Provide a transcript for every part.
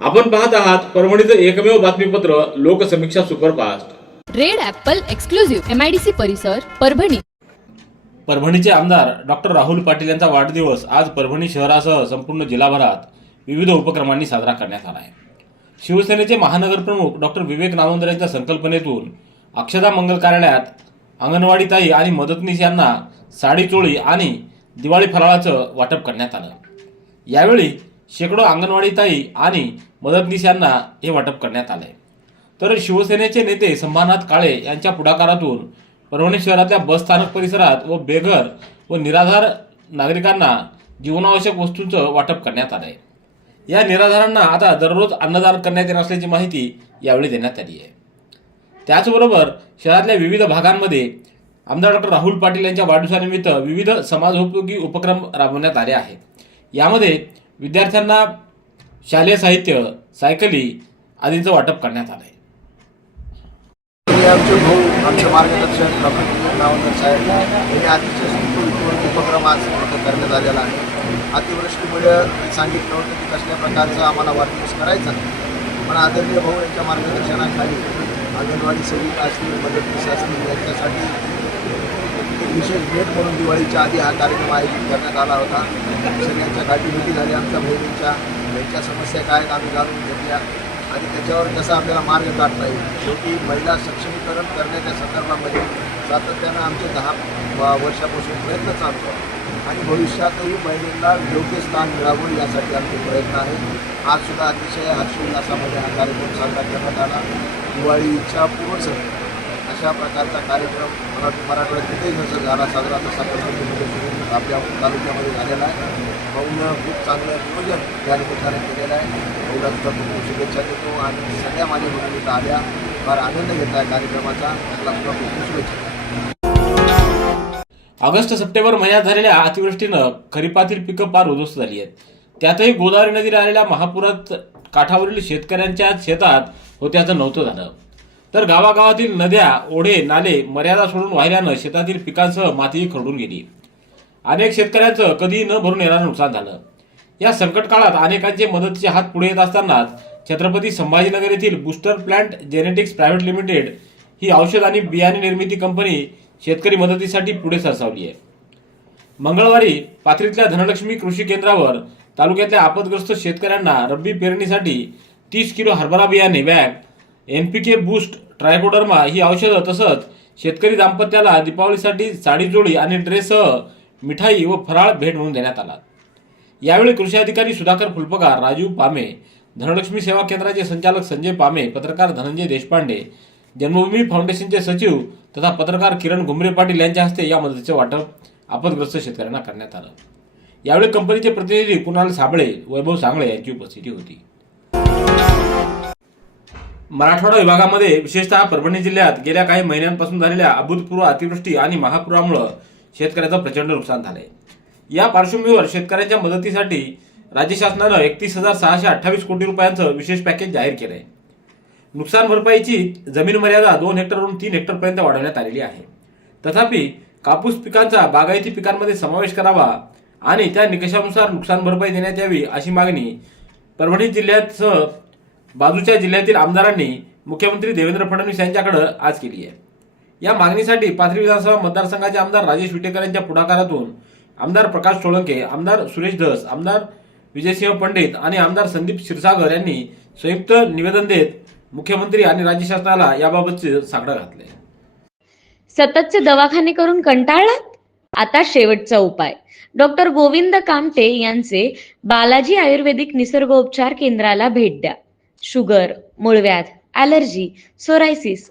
आपण पाहत आहात परभणीचं एकमेव बातमीपत्र Loksamiksha superfast. Red apple exclusive MIDC परिसर परभणी. परभणीचे आमदार डॉक्टर राहुल पाटील यांचा वाढदिवस आज परभणी शहरासह संपूर्ण जिल्हाभरात विविध उपक्रमांनी साजरा करण्यात आला आहे. शिवसेनेचे महानगर प्रमुख डॉक्टर विवेक नावंदर यांच्या संकल्पनेतून अक्षदा मंगल कार्यालयात अंगणवाडी ताई आणि मदतनीस यांना साडी चोळी आणि दिवाळी फराळाचं वाटप करण्यात आलं. यावेळी शेकडो अंगणवाडी ताई आणि मदतनीस यांना हे वाटप करण्यात आले तर शिवसेनेचे नेते संभानाथ काळे यांच्या पुढाकारातून परभणी शहरातल्या बस स्थानक परिसरात व बेघर व निराधार नागरिकांना जीवनावश्यक वस्तूंचं वाटप करण्यात आलं आहे या निराधारांना आता दररोज अन्नदान करण्यात येणार असल्याची माहिती यावेळी देण्यात आली आहे. त्याचबरोबर शहरातल्या विविध भागांमध्ये आमदार डॉक्टर राहुल पाटील यांच्या वाढदिवसानिमित्त विविध समाजोपयोगी उपक्रम राबवण्यात आले आहेत. यामध्ये विद्यार्थ्यांना शालेय साहित्य सायकली आदींचं वाटप करण्यात आलं आहे आमचे भाऊ आमचे मार्गदर्शक डॉक्टर नावकर साहेब हे अतिशय संपूर्ण उपक्रम आज करण्यात आलेला आहे. अतिवृष्टीमुळे सांगितलं होतं की कसल्या प्रकारचा आम्हाला वाढदिवस करायचा पण आदरणीय भाऊ यांच्या मार्गदर्शनाखाली अंगणवाडी सेविका असतील मदतनीस असतील यांच्यासाठी विशेष भेट म्हणून दिवाळीच्या आधी हा कार्यक्रम आयोजित करण्यात आला होता. सगळ्यांच्या गाठीभेटी झाल्या आमच्या बहिणींच्या त्यांच्या समस्या काय आम्ही जाणून घेतल्या. आणि त्याच्यावर कसा आपल्याला मार्ग काढता येईल? शेवटी महिला सक्षमीकरण करण्याच्या संदर्भामध्ये सातत्यानं आमचे दहा वर्षापासून प्रयत्न चालतो आहे. आणि भविष्यातही महिलांना योग्य स्थान मिळावं यासाठी आमचे प्रयत्न आहेत. आज सुद्धा अतिशय हर्षोल्लासामध्ये हा कार्यक्रम साजरा करण्यात आला. दिवाळीच्या पूर्वसंध्यी अशा प्रकारचा कार्यक्रम मराठी मराठवाड्यात तिथेही जसं झाला साजरा तसा पद्धतीमध्ये आपल्या तालुक्यामध्ये झालेला आहे. भाऊनं खूप चांगलं नियोजन या निमित्तानं केलेलं आहे. भाऊला सुद्धा खूप शुभेच्छा देतो आणि सगळ्या माझ्या मुलांनी आल्या. फार आनंद घेत आहे कार्यक्रमाचा. त्याला सुद्धा खूप शुभेच्छा ऑगस्ट सप्टेंबर महिन्यात झालेल्या अतिवृष्टीनं खरीपातील पिकं फार उद्ध्वस्त झाली आहेत. त्यातही गोदावरी नदीला आलेल्या महापुरात काठावरील शेतकऱ्यांच्या शेतात होत्याचं नव्हतं झालं. तर गावागावातील नद्या ओढे नाले मर्यादा सोडून वाहिल्यानं शेतातील पिकांसह मातीही खरडून गेली. अनेक शेतकऱ्यांचं कधीही न भरून येणारं नुकसान झालं. या संकट काळात अनेकांचे मदतीचे हात पुढे येत असतानाच छत्रपती संभाजीनगर येथील booster plant genetics private limited ही औषध आणि बियाणे निर्मिती कंपनी शेतकरी मदतीसाठी पुढे सरसावली आहे. मंगळवारी पाथरीतल्या धनलक्ष्मी कृषी केंद्रावर तालुक्यातल्या आपदग्रस्त शेतकऱ्यांना रब्बी पेरणीसाठी तीस किलो हरभरा बियाणे bag N P K boost trichoderma ही औषधं तसंच शेतकरी दाम्पत्याला दीपावलीसाठी साडी जोडी आणि ड्रेससह मिठाई व फराळ भेट म्हणून देण्यात आला. यावेळी कृषी अधिकारी सुधाकर फुलपकार राजीव पामे धनलक्ष्मी सेवा केंद्राचे संचालक संजय पामे पत्रकार धनंजय देशपांडे जन्मभूमी फाउंडेशनचे सचिव तथा पत्रकार किरण घुमरे पाटील यांच्या हस्ते या मदतीचे वाटप आपदग्रस्त शेतकऱ्यांना करण्यात आलं. यावेळी कंपनीचे प्रतिनिधी कुणाल साबळे वैभव सांगळे यांची उपस्थिती होती. मराठवाडा विभागामध्ये विशेषतः परभणी जिल्ह्यात गेल्या काही महिन्यांपासून झालेल्या अभूतपूर्व अतिवृष्टी आणि महापुरामुळे शेतकऱ्याचं प्रचंड नुकसान झालं आहे या पार्श्वभूमीवर शेतकऱ्यांच्या मदतीसाठी राज्य शासनानं एकतीस हजार सहाशे अठ्ठावीस कोटी रुपयांचं विशेष पॅकेज जाहीर केलं आहे नुकसान भरपाईची जमीन मर्यादा दोन हेक्टरवरून तीन हेक्टरपर्यंत वाढवण्यात आलेली आहे. तथापि कापूस पिकांचा बागायती पिकांमध्ये समावेश करावा आणि त्या निकषानुसार नुकसान भरपाई देण्यात यावी अशी मागणी परभणी जिल्ह्यासह बाजूच्या जिल्ह्यातील आमदारांनी मुख्यमंत्री देवेंद्र फडणवीस यांच्याकडे आज केली आहे. या मागणीसाठी पाथरी विधानसभा मतदारसंघाचे आमदार राजेश विटेकर यांच्या पुढाकारातून आमदार प्रकाश सोळंके आमदार सुरेश धस आमदार विजयसिंह पंडित आणि आमदार संदीप क्षीरसागर यांनी संयुक्त निवेदन देत मुख्यमंत्री आणि राज्य शासनाला याबाबतचे साकडं घातले. सततचे दवाखाने करून कंटाळलात? आता शेवटचा उपाय. डॉक्टर गोविंद कामटे यांचे बालाजी आयुर्वेदिक निसर्गोपचार केंद्राला भेट द्या. शुगर मूळव्याध allergy psoriasis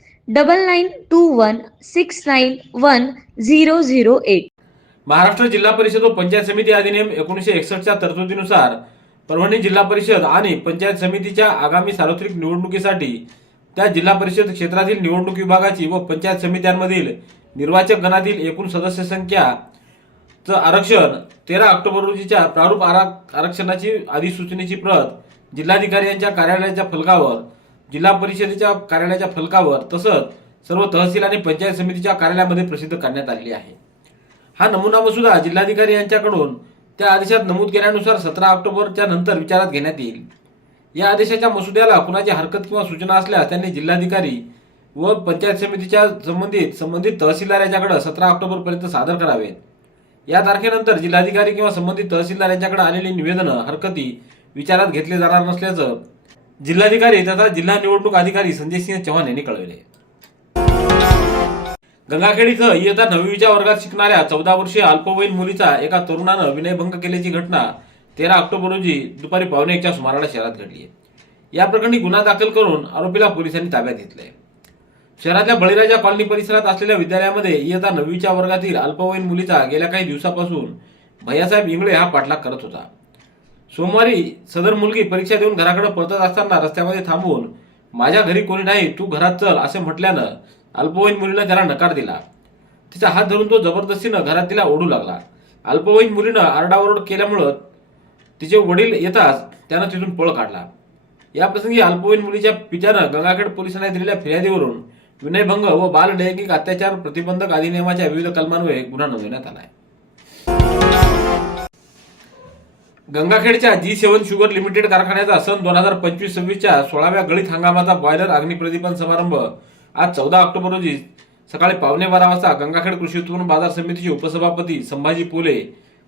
double nine two one six nine one zero zero eight Maharashtra zilla parishad व पंचायत समिती अधिनियम एकोणीसशे एकसष्टच्या तरतुदीनुसार परभणी जिल्हा परिषद आणि पंचायत समितीच्या आगामी सार्वत्रिक निवडणुकीसाठी त्या जिल्हा परिषद क्षेत्रातील निवडणूक विभागाची व पंचायत समित्यांमधील निर्वाचक गणातील एकूण सदस्य संख्या च आरक्षण तेरा ऑक्टोबर रोजीच्या प्रारूप आरक्षणाची अधिसूचनेची प्रत जिल्हाधिकारी यांच्या कार्यालयाच्या फलकावर जिल्हा परिषदेच्या कार्यालयाच्या फलकावर तसंच सर्व तहसील आणि पंचायत समितीच्या कार्यालयामध्ये प्रसिद्ध करण्यात आलेली आहे. हा नमुना मसुदा जिल्हाधिकारी यांच्याकडून त्या आदेशात नमूद केल्यानुसार सतरा ऑक्टोबरच्या नंतर विचारात घेण्यात येईल. या आदेशाच्या मसुद्याला कुणाची हरकत किंवा सूचना असल्यास त्यांनी जिल्हाधिकारी व पंचायत समितीच्या संबंधित संबंधित तहसीलदार यांच्याकडे सतरा ऑक्टोबरपर्यंत सादर करावेत. या तारखेनंतर जिल्हाधिकारी किंवा संबंधित तहसीलदार यांच्याकडे आलेली निवेदनं हरकती विचारात घेतले जाणार नसल्याचं जिल्हाधिकारी तथा जिल्हा निवडणूक अधिकारी संजय सिंह चव्हाण यांनी कळविले. गंगाखेड इथं इयत्ता नववीच्या वर्गात शिकणाऱ्या चौदा वर्षीय अल्पवयीन मुलीचा एका तरुणानं विनयभंग केल्याची घटना तेरा ऑक्टोबर रोजी दुपारी पावणे एकच्या सुमाराला शहरात घडली. आहे या प्रकरणी गुन्हा दाखल करून आरोपीला पोलिसांनी ताब्यात घेतलंय. शहरातल्या बळीराजा कॉलनी परिसरात असलेल्या विद्यालयामध्ये इयत्ता नववीच्या वर्गातील अल्पवयीन मुलीचा गेल्या काही दिवसापासून भैयासाहेब इंगळे हा पाठलाग करत होता. सोमवारी सदर मुलगी परीक्षा देऊन घराकडे परतत असताना रस्त्यामध्ये थांबून माझ्या घरी कोणी नाही तू घरात चल असे म्हटल्यानं अल्पवयीन मुलीनं त्याला नकार दिला. तिचा हात धरून तो जबरदस्तीनं घरात तिला ओढू लागला. अल्पवयीन मुलीनं आरडाओरड केल्यामुळं तिचे वडील येताच त्यानं तिथून पळ काढला. या प्रसंगी अल्पवयीन मुलीच्या पित्यानं गंगाखेड पोलिसांना दिलेल्या फिर्यादीवरून विनयभंग व बाल लैंगिक अत्याचार प्रतिबंधक अधिनियमाच्या विविध कलमांवर गुन्हा नोंदवण्यात आला आहे गंगाखेडच्या जी सेवन शुगर लिमिटेड कारखान्याचा सन दोन हजार पंचवीस सव्वीसच्या सोळाव्या गळीत हंगामाचा बॉयलर अग्निप्रदीपन समारंभ. आज चौदा ऑक्टोबर रोजी सकाळी पावणे बारा वाजता गंगाखेड कृषी उत्पन्न बाजार समितीचे उपसभापती संभाजी पोले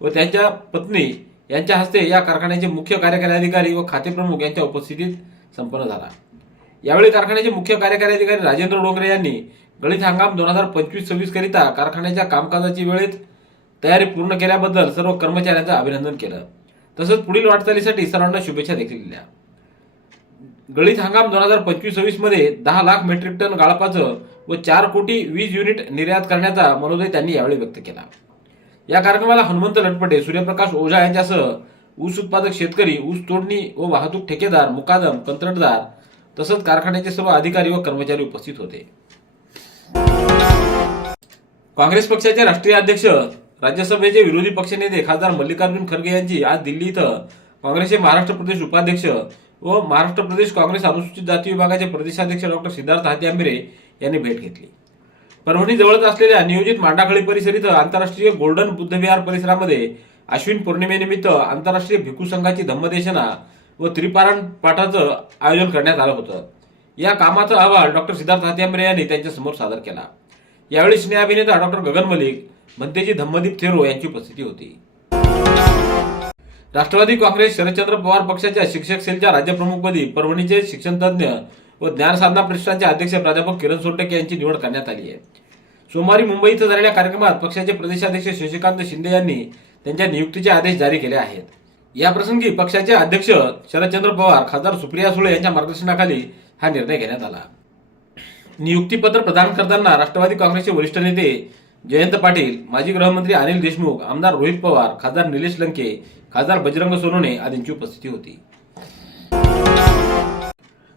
व त्यांच्या पत्नी यांच्या हस्ते या कारखान्याचे मुख्य कार्यकारी अधिकारी व खातेप्रमुख यांच्या उपस्थितीत संपन्न झाला. यावेळी कारखान्याचे मुख्य कार्यकारी अधिकारी राजेंद्र डोंगरे यांनी गळीत हंगाम दोन हजार पंचवीस सव्वीस करिता कारखान्याच्या कामकाजाची वेळेत तयारी पूर्ण केल्याबद्दल सर्व कर्मचाऱ्यांचं अभिनंदन केलं. तसंच पुढील वाटचालीसाठी सर्वांना शुभेच्छा देखील दिल्या. गळीत हंगाम दोन हजार पंचवीस सव्वीसमध्ये दहा लाख मेट्रिक टन गाळपाचं व चार कोटी वीस युनिट निर्यात करण्याचा मनोदय त्यांनी यावेळी व्यक्त केला. या कार्यक्रमाला हनुमंत लटपटे सूर्यप्रकाश ओझा यांच्यासह ऊस उत्पादक शेतकरी ऊस तोडणी व वाहतूक ठेकेदार मुकादम कंत्राटदार तसंच कारखान्याचे सर्व अधिकारी व कर्मचारी उपस्थित होते. काँग्रेस पक्षाचे राष्ट्रीय अध्यक्ष राज्यसभेचे विरोधी पक्षनेते खासदार मल्लिकार्जुन खरगे यांची आज दिल्ली इथं काँग्रेसचे महाराष्ट्र प्रदेश उपाध्यक्ष व महाराष्ट्र प्रदेश काँग्रेस अनुसूचित जाती विभागाचे प्रदेशाध्यक्ष डॉक्टर सिद्धार्थ हाती आंबिरे यांनी भेट घेतली. परभणी जवळच असलेल्या नियोजित मांडाखळी परिसर इथं आंतरराष्ट्रीय गोल्डन बुद्धविहार परिसरामध्ये अश्विन पौर्णिमेनिमित्त आंतरराष्ट्रीय भिक्खू संघाची धम्मदेशना व त्रिपारण पाठाचं आयोजन करण्यात आलं होतं. या कामाचा अहवाल डॉक्टर सिद्धार्थ हात्यामरे यांनी त्यांच्यासमोर सादर केला. यावेळी सिने अभिनेता डॉक्टर गगन मलिक भंतेजी धम्मदीप थेरो यांची उपस्थिती होती. राष्ट्रवादी काँग्रेस शरदचंद्र पवार पक्षाच्या शिक्षक सेलच्या राज्यप्रमुखपदी परभणीचे शिक्षण तज्ञ व ज्ञानसाधना प्रतिष्ठानचे अध्यक्ष प्राध्यापक किरण सोनटके यांची निवड करण्यात आली आहे. सोमवारी मुंबई इथं झालेल्या कार्यक्रमात पक्षाचे प्रदेशाध्यक्ष शशिकांत शिंदे यांनी त्यांच्या नियुक्तीचे आदेश जारी केले आहेत. या प्रसंगी पक्षाचे अध्यक्ष शरदचंद्र पवार खासदार सुप्रिया सुळे यांच्या मार्गदर्शनाखाली हा निर्णय घेण्यात आला. नियुक्तीपत्र प्रदान करताना राष्ट्रवादी काँग्रेसचे वरिष्ठ नेते जयंत पाटील माजी गृहमंत्री अनिल देशमुख आमदार रोहित पवार खासदार निलेश लंके खासदार बजरंग सोनवणे आदींची उपस्थिती होती.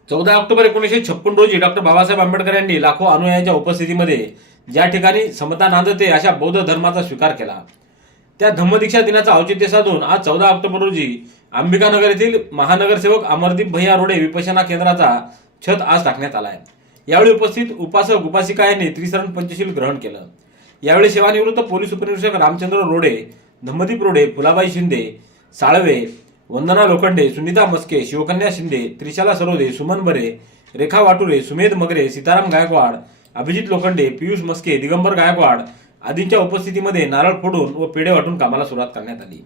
चौदा ऑक्टोबर एकोणीसशे छप्पन रोजी डॉक्टर बाबासाहेब आंबेडकर यांनी लाखो अनुयायांच्या उपस्थितीमध्ये ज्या ठिकाणी समता नांदते अशा बौद्ध धर्माचा स्वीकार केला. त्या धम्मदीक्षा दिनाचं औचित्य साधून आज चौदा ऑक्टोबर रोजी अंबिकानगर येथील महानगरसेवक अमरदीप भैया रोडे विपशना केंद्राचा छत आज टाकण्यात आला आहे यावेळी उपस्थित उपासक उपासिका यांनी त्रिसरण पंचशील ग्रहण केलं. यावेळी सेवानिवृत्त पोलीस उपनिरीक्षक रामचंद्र रोडे धम्मदीप रोडे फुलाबाई शिंदे साळवे वंदना लोखंडे सुनीता मस्के शिवकन्या शिंदे त्रिशाला सरोदे सुमन बरे रेखा वाटुरे सुमेध मगरे सीताराम गायकवाड अभिजित लोखंडे पियुष मस्के दिगंबर गायकवाड आदींच्या उपस्थितीमध्ये नारळ फोडून व पेढे वाटून कामाला सुरुवात करण्यात आली.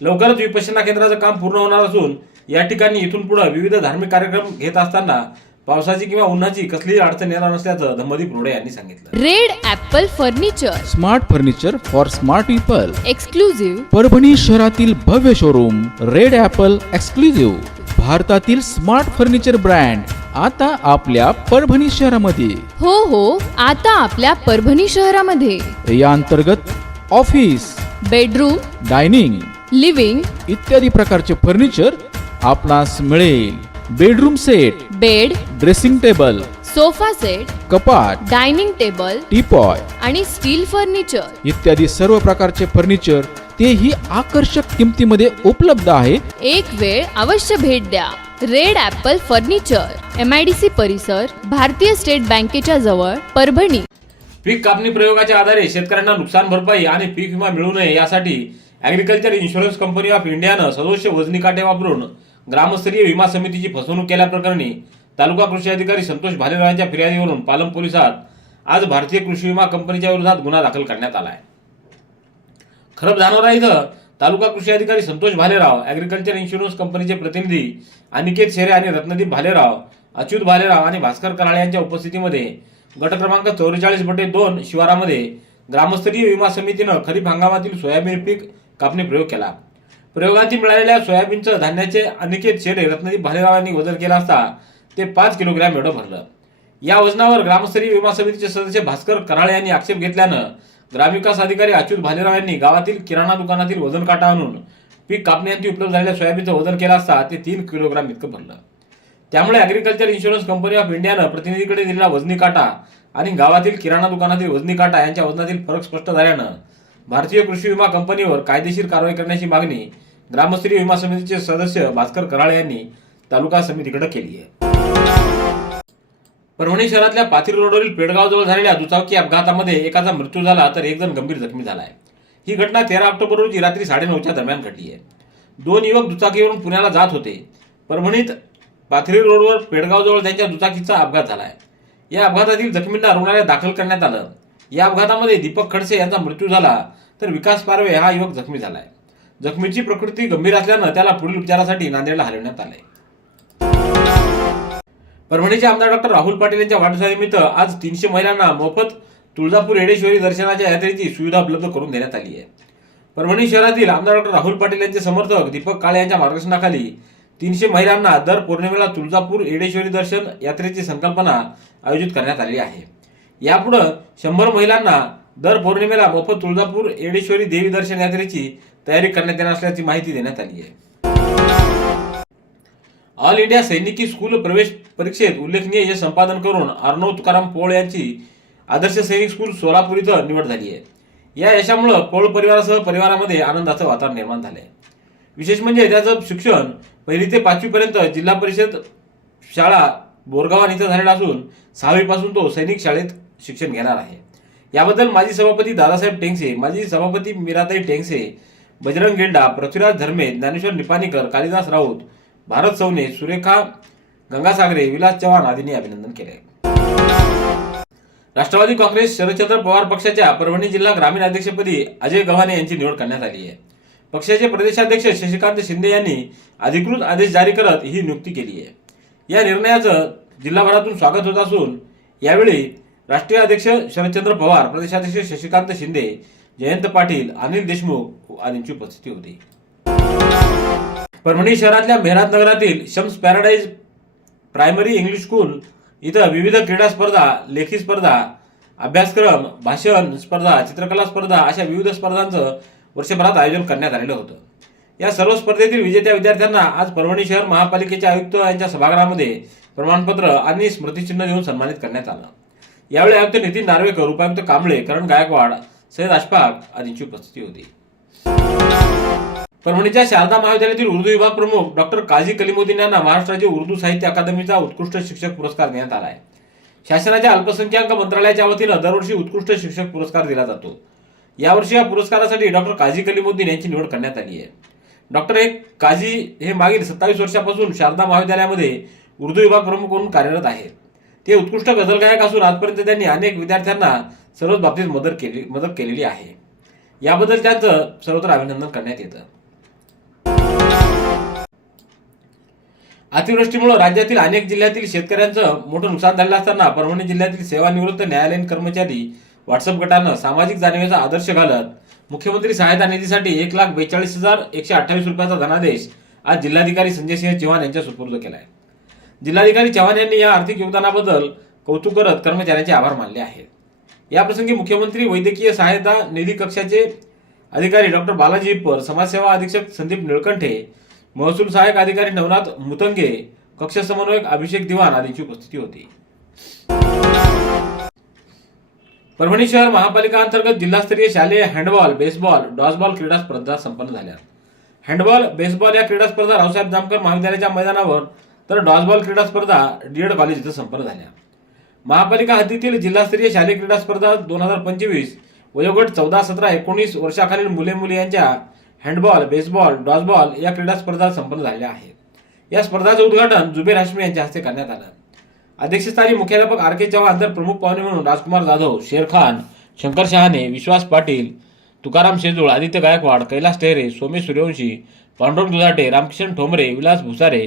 लवकरच विपश्यना केंद्राचं काम पूर्ण होणार असून या ठिकाणी इथून पुढे विविध धार्मिक कार्यक्रम घेत असताना पावसाची किंवा उन्हाची कसलीही अडचण येणार नसल्याचं धम्मदीप रोडे यांनी सांगितलं. Red apple furniture. Smart furniture for smart people. Exclusive Parbhani शहरातील भव्य शोरूम रेड ॲपल एक्सक्लुझिव्ह भारतातील स्मार्ट फर्निचर ब्रँड आता आपल्या परभणी शहरामध्ये. हो हो आता आपल्या परभणी शहरामध्ये. या अंतर्गत ऑफिस बेडरूम डायनिंग लिव्हिंग इत्यादी प्रकारचे फर्निचर आपणास मिळेल. Bedroom set bed dressing table sofa set कपाट डायनिंग टेबल टीपॉय आणि स्टील फर्निचर. इत्यादी सर्व प्रकारचे फर्निचर तेही आकर्षक किमतीमध्ये उपलब्ध आहे. एक वेळ अवश्य भेट द्या. Red apple furniture M I D C परिसर भारतीय स्टेट बँकेच्या जवळ परभणी. पीक कापणी प्रयोगाच्या आधारे शेतकऱ्यांना नुकसान भरपाई आणि पीक विमा मिळू नये यासाठी ॲग्रिकल्चर इन्शुरन्स कंपनी ऑफ इंडियानं सदोष वजनी काटे वापरून ग्रामस्तरीय विमा समितीची फसवणूक केल्याप्रकरणी तालुका कृषी अधिकारी संतोष भालेरावांच्या फिर्यादीवरून पालम पोलिसात आज भारतीय कृषी विमा कंपनीच्या विरोधात गुन्हा दाखल करण्यात आला आहे. खरब धानोरा इथं तालुका कृषी अधिकारी संतोष भालेराव ॲग्रिकल्चर इन्शुरन्स कंपनीचे प्रतिनिधी अनिकेत शेरे आणि रत्नदीप भालेराव अच्युत भालेराव आणि भास्कर कराळे यांच्या उपस्थितीमध्ये गट क्रमांक चौवेचाळीस बटे दोन शिवारामध्ये ग्रामस्तरीय विमा समितीनं खरीप हंगामातील सोयाबीन पीक कापणी प्रयोग केला. प्रयोगांती मिळालेल्या सोयाबीनचं धान्याचे अनिकेत शेरे रत्नदीप भालेराव यांनी वजन केलं असता ते पाच किलोग्रॅम एवढं भरलं. या वजनावर ग्रामस्तरीय विमा समितीचे सदस्य भास्कर कराळे यांनी आक्षेप घेतल्यानं ग्रामविकास अधिकारी अच्युत भालेराव यांनी गावातील किराणा दुकानातील वजन काटा आणून पीक कापण्यासाठी उपलब्ध झालेल्या सोयाबीनचं वजन केलं असता ते तीन किलोग्राम इतकं भरलं. त्यामुळे अॅग्रिकल्चर इन्शुरन्स कंपनी ऑफ इंडियानं प्रतिनिधीकडे दिलेला वजनी काटा आणि गावातील किराणा दुकानातील वजनी काटा यांच्या वजनातील फरक स्पष्ट झाल्यानं भारतीय कृषी विमा कंपनीवर कायदेशीर कारवाई करण्याची मागणी ग्रामस्तरीय विमा समितीचे सदस्य भास्कर कराळे यांनी तालुका समितीकडे केली आहे. परभणी शहरातल्या पाथरी रोडवरील पेडगावजवळ झालेल्या दुचाकी अपघातामध्ये एकाचा मृत्यू झाला तर एक जण गंभीर जखमी झाला आहे ही घटना तेरा ऑक्टोबर रोजी रात्री साडेनऊच्या दरम्यान घडली आहे. दोन युवक दुचाकीवरून पुण्याला जात होते. परभणीत पाथरी रोडवर पेडगावजवळ त्यांच्या दुचाकीचा अपघात झाला आहे या अपघातातील जखमींना रुग्णालयात दाखल करण्यात आलं. या अपघातामध्ये दीपक खडसे यांचा मृत्यू झाला तर विकास पारवे हा युवक जखमी झाला आहे जखमीची प्रकृती गंभीर असल्यानं त्याला पुढील उपचारासाठी नांदेडला हलवण्यात आले परभणीचे आमदार डॉक्टर राहुल पाटील यांच्या वाढदिवसानिमित्त आज तीनशे महिलांना मोफत तुळजापूर येडेश्वरी दर्शनाच्या यात्रेची सुविधा उपलब्ध करून देण्यात आली आहे. परभणी शहरातील आमदार डॉक्टर राहुल पाटील यांचे समर्थक दीपक काळे यांच्या मार्गदर्शनाखाली तीनशे महिलांना दर पौर्णिमेला तुळजापूर येडेश्वरी दर्शन यात्रेची संकल्पना आयोजित करण्यात आली आहे. यापुढे शंभर महिलांना दर पौर्णिमेला मोफत तुळजापूर येडेश्वरी देवी दर्शन यात्रेची तयारी करण्यात येणार असल्याची माहिती देण्यात आली आहे. ऑल इंडिया सैनिकी स्कूल प्रवेश परीक्षेत उल्लेखनीय यश संपादन करून अर्णव तुकाराम पोळ यांची आदर्श सैनिक स्कूल सोलापूर इथं निवड झाली आहे. या यशामुळं पोळ परिवारासह परिवारामध्ये आनंदाचं वातावरण निर्माण झालं आहे विशेष म्हणजे त्याचं शिक्षण पहिली ते पाचवीपर्यंत जिल्हा परिषद शाळा बोरगावान इथं झालेलं असून सहावीपासून तो सैनिक शाळेत शिक्षण घेणार आहे. याबद्दल माजी सभापती दादासाहेब टेंगसे माजी सभापती मीराताई टेंगसे बजरंग गेंडा पृथ्वीराज धर्मे ज्ञानेश्वर निपाणीकर कालिदास राऊत भारत सवने सुरेखा गंगासागरे विलास चव्हाण आदींनी अभिनंदन केले. राष्ट्रवादी काँग्रेस शरदचंद्र पवार पक्षाच्या परभणी जिल्हा ग्रामीण अध्यक्षपदी अजय गव्हाणे यांची निवड करण्यात आली आहे. पक्षाचे प्रदेशाध्यक्ष शशिकांत शिंदे यांनी अधिकृत आदेश जारी करत ही नियुक्ती केली आहे. या निर्णयाचं जिल्हाभरातून स्वागत होत असून यावेळी राष्ट्रीय अध्यक्ष शरदचंद्र पवार प्रदेशाध्यक्ष शशिकांत शिंदे जयंत पाटील अनिल देशमुख आदींची उपस्थिती होती. परभणी शहरातल्या मेहरात नगरातील Shams paradise primary English school इथं विविध क्रीडा स्पर्धा लेखी स्पर्धा अभ्यासक्रम भाषण स्पर्धा चित्रकला स्पर्धा अशा विविध स्पर्धांचं वर्षभरात आयोजन करण्यात आलेलं होतं. या सर्व स्पर्धेतील विजेत्या विद्यार्थ्यांना आज परभणी शहर महापालिकेच्या आयुक्त यांच्या सभागृहामध्ये प्रमाणपत्र आणि स्मृतिचिन्ह देऊन सन्मानित करण्यात आलं. यावेळी आयुक्त नितीन नार्वेकर उपायुक्त कांबळे करण गायकवाड सय्यद अशफाक आदींची उपस्थिती होती. परभणीच्या शारदा महाविद्यालयातील उर्दू विभाग प्रमुख डॉक्टर काझी कलिमुद्दीन यांना महाराष्ट्र राज्य उर्दू साहित्य अकादमीचा उत्कृष्ट शिक्षक पुरस्कार देण्यात आला आहे. शासनाच्या अल्पसंख्याक मंत्रालयाच्या वतीनं दरवर्षी उत्कृष्ट शिक्षक पुरस्कार दिला जातो. यावर्षी या पुरस्कारासाठी डॉक्टर काझी कलिमुद्दीन यांची निवड करण्यात आली आहे. डॉक्टर हे काझी हे मागील सत्तावीस वर्षापासून शारदा महाविद्यालयामध्ये उर्दू विभाग प्रमुख म्हणून कार्यरत आहेत. ते उत्कृष्ट गझल गायक असून आजपर्यंत त्यांनी अनेक विद्यार्थ्यांना सर्वच बाबतीत मदत केली मदत केलेली आहे. याबद्दल त्यांचं सर्वत्र अभिनंदन करण्यात येतं. अतिवृष्टीमुळे राज्यातील अनेक जिल्ह्यातील शेतकऱ्यांचं मोठं नुकसान झालं असताना परभणी जिल्ह्यातील सेवानिवृत्त न्यायालयीन कर्मचारी व्हॉट्सअप गटानं सामाजिक जाणीवेचा आदर्श घालत मुख्यमंत्री सहायता निधीसाठी एक लाख बेचाळीस हजार एकशे अठ्ठावीस रुपयाचा धनादेश आज जिल्हाधिकारी संजय सिंह चव्हाण यांच्या सुपूर्द केला आहे जिल्हाधिकारी चव्हाण यांनी या आर्थिक योगदानाबद्दल कौतुक करत कर्मचाऱ्यांचे आभार मानले आहेत. याप्रसंगी मुख्यमंत्री वैद्यकीय सहायता निधी कक्षाचे अधिकारी डॉक्टर बालाजी इप्पर समाजसेवा अधीक्षक संदीप निळकंठे महसूल सहाय्यक अधिकारी नवनाथ मुतंगे कक्ष समन्वयक अभिषेक दिवाण आदींची उपस्थिती होती. परभणी शहर महापालिका अंतर्गत जिल्हास्तरीय शालेय हँडबॉल बेसबॉल डॉसबॉल क्रीडा स्पर्धा संपन्न झाल्या. हँडबॉल बेसबॉल या क्रीडा स्पर्धा रावसाहेब जामकर महाविद्यालयाच्या मैदानावर तर डॉसबॉल क्रीडा स्पर्धा डीएड कॉलेज इथं संपन्न झाल्या. महापालिका हद्दीतील जिल्हास्तरीय शालेय क्रीडा स्पर्धा दोन हजार पंचवीस वयोगट चौदा सतरा एकोणीस वर्षाखालील मुले मुली यांच्या हँडबॉल बेसबॉल डॉसबॉल या क्रीडा स्पर्धा संपन्न झाल्या आहेत. या स्पर्धाचं उद्घाटन जुबेर हाशमी यांच्या हस्ते करण्यात आलं. अध्यक्षस्थानी मुख्याध्यापक आर के चव्हाण तर प्रमुख पाहुणे म्हणून राजकुमार जाधव शेरखान शंकर शहाणे विश्वास पाटील तुकाराम शेजूळ आदित्य गायकवाड कैलास टेहरे सोमेश सूर्यवंशी पांडुरंग दुधाटे रामकिशन ठोंबरे विलास भुसारे